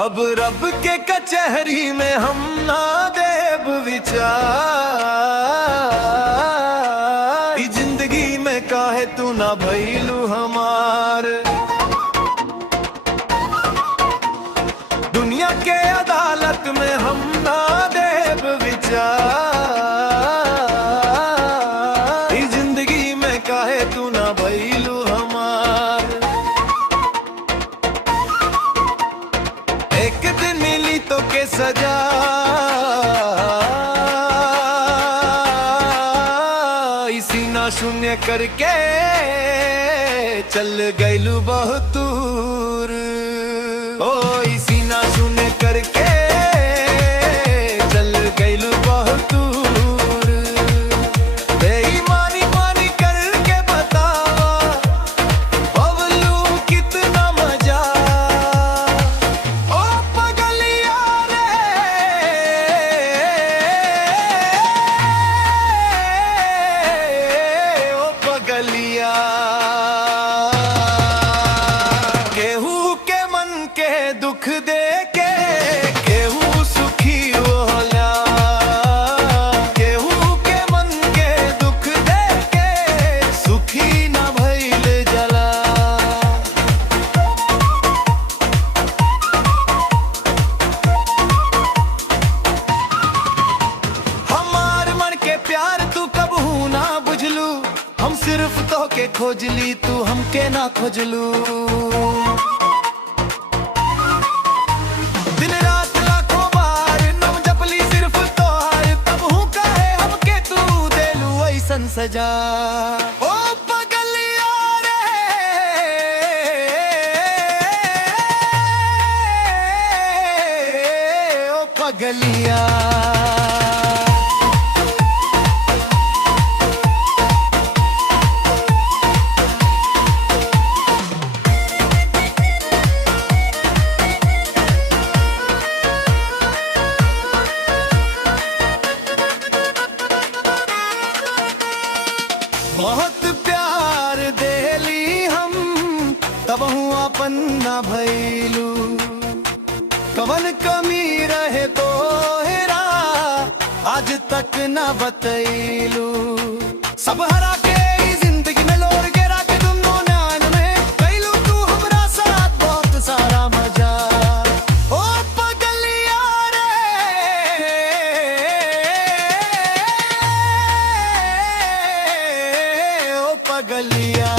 अब रब के कचहरी में हम ना देव विचार। जिंदगी में काहे तू ना भइलू हमार। दुनिया के अदालत में हम ना देव विचार। जिंदगी में काहे तू ना भइलू हमार। एक दिन मिली तो के सजा, इसी ना शून्य करके चल गइलू बहुत दूर। ओ इसी ना शून्य करके चल गइलू बहुत दूर। बेईमानी मानी करके बतावा बबलू कितना मजा। ओ पगलिया रे, ओ पगलिया। केहू के मन के दुख दे के केहू सुखी होला। केहू के मन के दुख दे के सुखी ना भइल जला। हमार मन के प्यार तू कबहू ना बुझलू। हम सिर्फ तो के खोजली, तू हमके ना खोजलू। दिन रात लाखों बार नम जपली सिर्फ तोहार। कबहू काहे हमके तू देलू ऐसन सजा। ओ पगलिया रे, ओ पगलिया। बहुत प्यार देली हम तबहू अपन ना भइलू। कवन कमी रहे तो हेरा आज तक ना बतैलू। सब हरा के ई जिंदगी में लोर के राके दुनो नैन में कैलू तू हमरा साथ बहुत सारा मजा। ओ पगलिया रे, ओ पगलिया।